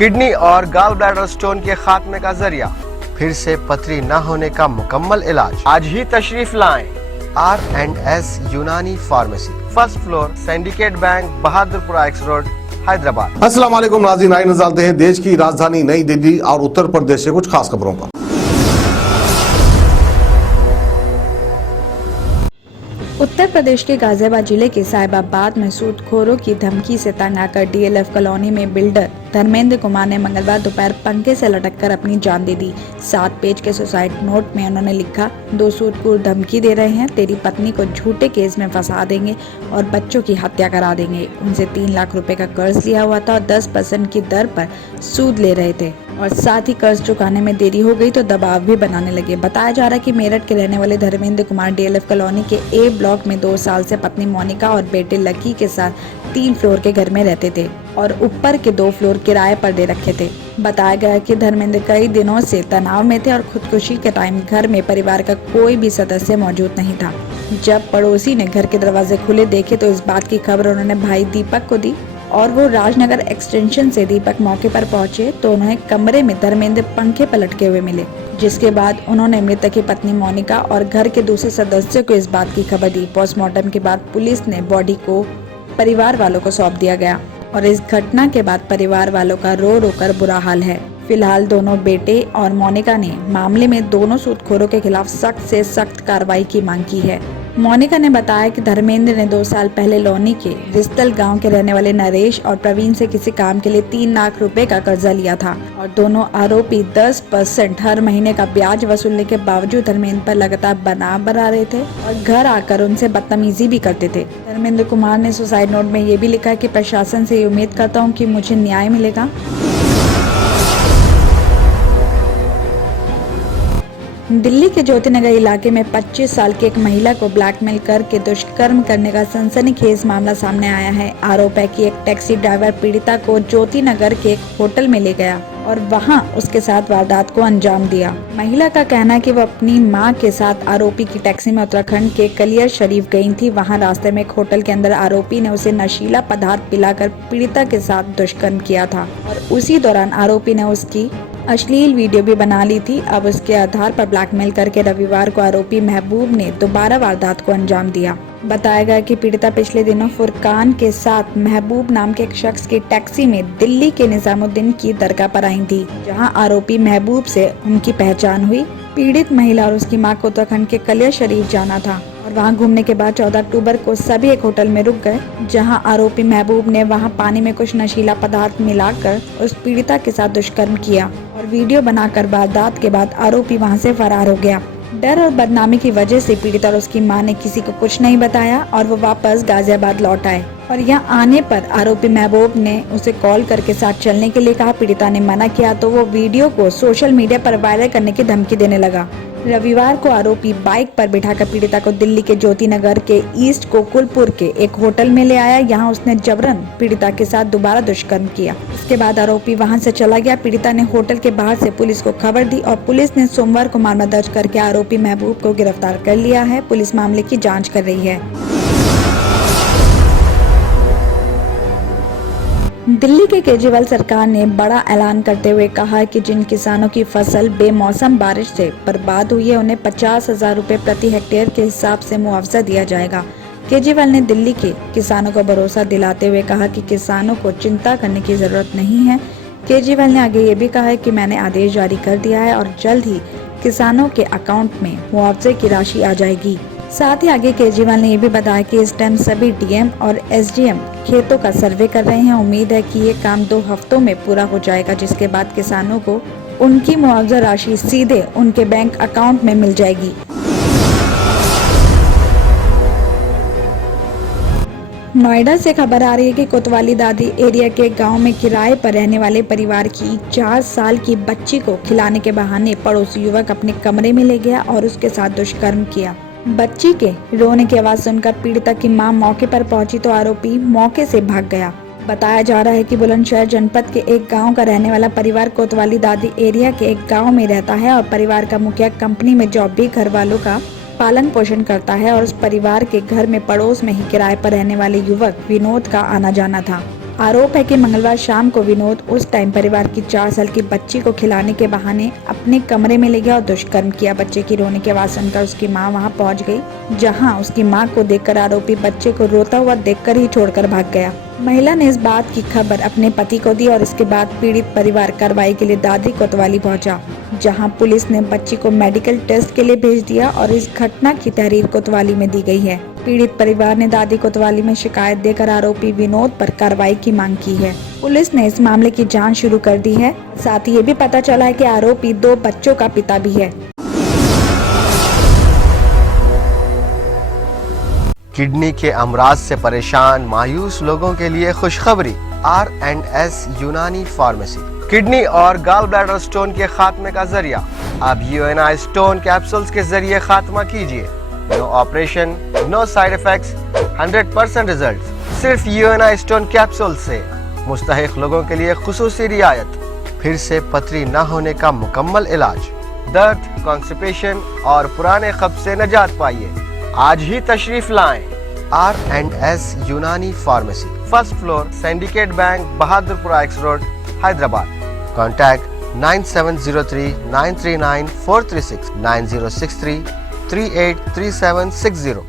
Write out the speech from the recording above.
Kidney और gall bladder stone के खात्मे का जरिया, फिर से पथरी न होने का मुकम्मल इलाज। आज ही तशरीफ लाएं R&S यूनानी pharmacy, first floor, syndicate bank, Bahadurpura x road, Hyderabad. अस्सलाम वालेकुम नाज़रीन, आइए नज़र डालते हैं देश की राजधानी नई दिल्ली और उत्तर प्रदेश से कुछ खास खबरों पर। उत्तर प्रदेश के गाजियाबाद जिले के साहिबाबाद में सूदखोरों की धमकी से तंग आकर DLF कॉलोनी में बिल्डर धर्मेंद्र कुमार ने मंगलवार दोपहर पंखे से लटककर अपनी जान दे दी। 7 पेज के सुसाइड नोट में उन्होंने लिखा, 2 सूदखोर धमकी दे रहे हैं, तेरी पत्नी को झूठे केस में फंसा देंगे और बच्चों की हत्या करा देंगे। उनसे 3 लाख रुपए का कर्ज लिया हुआ था और 10% की दर पर सूद ले रहे थे और साथ ही कर्ज चुकाने में देरी हो गई तो दबाव भी बनाने लगे। बताया जा रहा है कि मेरठ के रहने वाले धर्मेंद्र कुमार DLF कॉलोनी के A ब्लॉक में 2 साल से पत्नी मोनिका और बेटे लकी के साथ 3 फ्लोर के घर में रहते थे और ऊपर के 2 फ्लोर किराए पर दे रखे थे। बताया गया कि धर्मेंद्र कई दिनों से तनाव में थे और खुदकुशी के टाइम घर में परिवार का कोई भी सदस्य मौजूद नहीं था। जब पड़ोसी ने घर के दरवाजे खुले देखे तो इस बात की खबर उन्होंने भाई दीपक को दी और वो राजनगर एक्सटेंशन से दीपक मौके पर पहुंचे तो उन्हें कमरे में धर्मेंद्र पंखे पर लटके हुए मिले, जिसके बाद उन्होंने मृतक की पत्नी मोनिका और घर के दूसरे सदस्यों को इस बात की खबर दी। पोस्टमार्टम के बाद पुलिस ने बॉडी को परिवार वालों को सौंप दिया गया और इस घटना के बाद परिवार वालों का रो रो कर बुरा हाल है। फिलहाल दोनों बेटे और मोनिका ने मामले में दोनों सूदखोरों के खिलाफ सख्त से सख्त कार्रवाई की मांग की है। मोनिका ने बताया कि धर्मेंद्र ने 2 साल पहले लोनी के रिस्तल गांव के रहने वाले नरेश और प्रवीण से किसी काम के लिए 3 लाख रुपए का कर्जा लिया था और दोनों आरोपी 10% हर महीने का ब्याज वसूलने के बावजूद धर्मेंद्र पर लगातार बनाव बना रहे थे और घर आकर उनसे बदतमीजी भी करते थे। धर्मेंद्र कुमार ने सुसाइड नोट में ये भी लिखा कि प्रशासन से उम्मीद करता हूँ कि मुझे न्याय मिलेगा। दिल्ली के ज्योतिनगर इलाके में 25 साल की एक महिला को ब्लैकमेल करके दुष्कर्म करने का सनसनीखेज मामला सामने आया है। आरोप है कि एक टैक्सी ड्राइवर पीड़िता को ज्योतिनगर के एक होटल में ले गया और वहां उसके साथ वारदात को अंजाम दिया। महिला का कहना है कि वो अपनी मां के साथ आरोपी की टैक्सी में उत्तराखंड के कलियर शरीफ गई थी। वहां रास्ते में एक होटल के अंदर आरोपी ने उसे नशीला पदार्थ पिलाकर पीड़िता के साथ दुष्कर्म किया था और उसी दौरान आरोपी ने उसकी अश्लील वीडियो भी बना ली थी। अब उसके आधार पर ब्लैकमेल करके रविवार को आरोपी महबूब ने दोबारा वारदात को अंजाम दिया। बताया गया कि पीड़िता पिछले दिनों फुरकान के साथ महबूब नाम के एक शख्स की टैक्सी में दिल्ली के निजामुद्दीन की दरगाह पर आई थी, जहां आरोपी महबूब से उनकी पहचान हुई। पीड़ित महिला और उसकी मां को उत्तराखंड के कलियर शरीफ जाना था और वहां घूमने के बाद 14 अक्टूबर को सभी एक होटल में रुक गए, जहां आरोपी महबूब ने वहां पानी में कुछ नशीला पदार्थ मिलाकर उस पीड़िता के साथ दुष्कर्म किया और वीडियो बनाकर वारदात के बाद आरोपी वहां से फरार हो गया। डर और बदनामी की वजह से पीड़िता और उसकी मां ने किसी को कुछ नहीं बताया और वो वापस गाजियाबाद लौट आए और यहाँ आने पर आरोपी महबूब ने उसे कॉल करके साथ चलने के लिए कहा। पीड़िता ने मना किया तो वो वीडियो को सोशल मीडिया पर वायरल करने की धमकी देने लगा। रविवार को आरोपी बाइक पर बिठाकर पीड़िता को दिल्ली के ज्योतिनगर के ईस्ट गोकुलपुर के एक होटल में ले आया। यहाँ उसने जबरन पीड़िता के साथ दोबारा दुष्कर्म किया। इसके बाद आरोपी वहां से चला गया। पीड़िता ने होटल के बाहर से पुलिस को खबर दी और पुलिस ने सोमवार को मामला दर्ज करके आरोपी महबूब को गिरफ्तार कर लिया है। पुलिस मामले की जाँच कर रही है। दिल्ली के केजरीवाल सरकार ने बड़ा ऐलान करते हुए कहा है कि जिन किसानों की फसल बेमौसम बारिश से बर्बाद हुई है उन्हें 50,000 रुपए प्रति हेक्टेयर के हिसाब से मुआवजा दिया जाएगा। केजरीवाल ने दिल्ली के किसानों को भरोसा दिलाते हुए कहा कि किसानों को चिंता करने की जरूरत नहीं है। केजरीवाल ने आगे ये भी कहा है कि मैंने आदेश जारी कर दिया है और जल्द ही किसानों के अकाउंट में मुआवजे की राशि आ जाएगी। साथ ही आगे केजरीवाल ने ये भी बताया कि इस टाइम सभी DM और SDM खेतों का सर्वे कर रहे हैं। उम्मीद है कि ये काम 2 हफ्तों में पूरा हो जाएगा, जिसके बाद किसानों को उनकी मुआवजा राशि सीधे उनके बैंक अकाउंट में मिल जाएगी। नोएडा से खबर आ रही है कि कोतवाली दादी एरिया के गांव में किराए पर रहने वाले परिवार की 4 साल की बच्ची को खिलाने के बहाने पड़ोसी युवक अपने कमरे में ले गया और उसके साथ दुष्कर्म किया। बच्ची के रोने की आवाज सुनकर पीड़िता की मां मौके पर पहुंची तो आरोपी मौके से भाग गया। बताया जा रहा है कि बुलंदशहर जनपद के एक गांव का रहने वाला परिवार कोतवाली दादी एरिया के एक गांव में रहता है और परिवार का मुखिया कंपनी में जॉब भी घर वालों का पालन पोषण करता है और उस परिवार के घर में पड़ोस में ही किराए पर रहने वाले युवक विनोद का आना जाना था। आरोप है कि मंगलवार शाम को विनोद उस टाइम परिवार की 4 साल की बच्ची को खिलाने के बहाने अपने कमरे में ले गया और दुष्कर्म किया। बच्चे की रोने की आवाज सुनकर उसकी मां वहां पहुंच गई, जहां उसकी मां को देखकर आरोपी बच्चे को रोता हुआ देखकर ही छोड़कर भाग गया। महिला ने इस बात की खबर अपने पति को दी और इसके बाद पीड़ित परिवार कार्रवाई के लिए दादरी कोतवाली पहुंचा, जहां पुलिस ने बच्ची को मेडिकल टेस्ट के लिए भेज दिया और इस घटना की तहरीर कोतवाली में दी गई है। पीड़ित परिवार ने दादरी कोतवाली में शिकायत देकर आरोपी विनोद पर कार्रवाई की मांग की है। पुलिस ने इस मामले की जांच शुरू कर दी है। साथ ही ये भी पता चला है कि आरोपी 2 बच्चों का पिता भी है। किडनी के अमराज से परेशान मायूस लोगों के लिए खुशखबरी। R&S यूनानी फार्मेसी किडनी और गॉल ब्लैडर स्टोन के खात्मे का जरिया। अब UNI स्टोन कैप्सूल्स के जरिए खात्मा कीजिए। No operation, no side effects, 100% result. सिर्फ UNI स्टोन कैप्सूल से मुस्तहिक लोगों के लिए खुसूसी रियायत। फिर से पथरी न होने का मुकम्मल इलाज। दर्द, कॉन्स्टिपेशन और पुराने कब्ज से निजात पाइए। आज ही तशरीफ लाएं। R&S यूनानी pharmacy, first floor, syndicate bank, Bahadurpura X road, Hyderabad. Contact 9703 939 436 9063 383760।